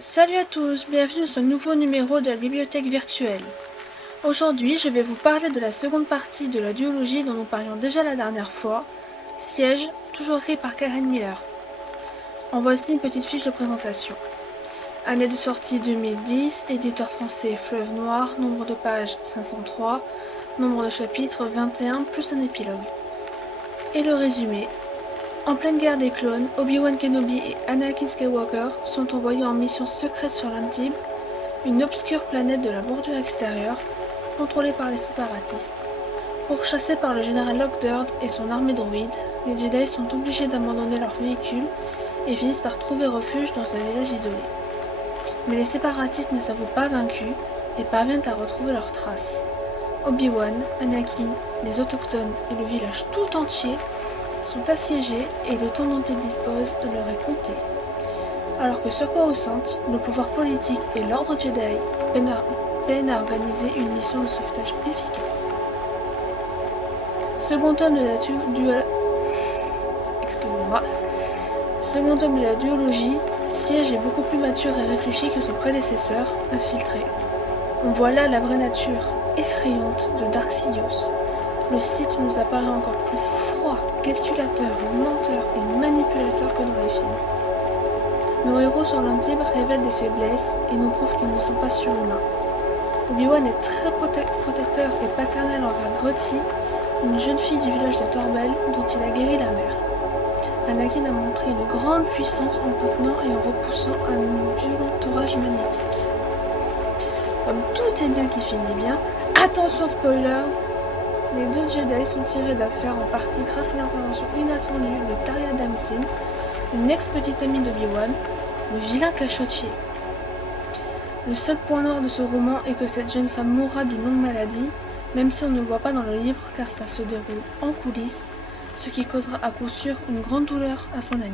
Salut à tous, bienvenue dans ce nouveau numéro de la bibliothèque virtuelle. Aujourd'hui, je vais vous parler de la seconde partie de la duologie dont nous parlions déjà la dernière fois, Siège, toujours écrit par Karen Miller. En voici une petite fiche de présentation. Année de sortie 2010, éditeur français Fleuve Noir, nombre de pages 503, nombre de chapitres 21 plus un épilogue. Et le résumé. En pleine guerre des clones, Obi-Wan Kenobi et Anakin Skywalker sont envoyés en mission secrète sur l'Antibes, une obscure planète de la bordure extérieure, contrôlée par les séparatistes. Pourchassés par le général Lockdurd et son armée droïde, les Jedi sont obligés d'abandonner leur véhicule et finissent par trouver refuge dans un village isolé. Mais les séparatistes ne s'avouent pas vaincus et parviennent à retrouver leurs traces. Obi-Wan, Anakin, les autochtones et le village tout entier sont assiégés et le temps dont ils disposent leur est compté. Alors que sur Coruscant, le pouvoir politique et l'ordre Jedi peinent à organiser une mission de sauvetage efficace. Second tome de la duologie, Siège est beaucoup plus mature et réfléchi que son prédécesseur, Infiltré. On voit là la vraie nature effrayante de Dark Sidious. Le Sith nous apparaît encore plus froid, calculateur, menteur et manipulateur que dans les films. Nos héros sur l'Antibes révèlent des faiblesses et nous prouvent qu'ils ne sont pas surhumains. Obi-Wan est très protecteur et paternel envers Grutty, une jeune fille du village de Torbell dont il a guéri la mère. Anakin a montré une grande puissance en contenant et en repoussant un violent orage magnétique. Comme tout est bien qui finit bien, attention spoilers! Les deux Jedi sont tirés d'affaire en partie grâce à l'intervention inattendue de Taria Damsin, une ex-petite amie d'Obi-Wan, le vilain cachotier. Le seul point noir de ce roman est que cette jeune femme mourra d'une longue maladie, même si on ne le voit pas dans le livre car ça se déroule en coulisses, ce qui causera à coup sûr une grande douleur à son amie.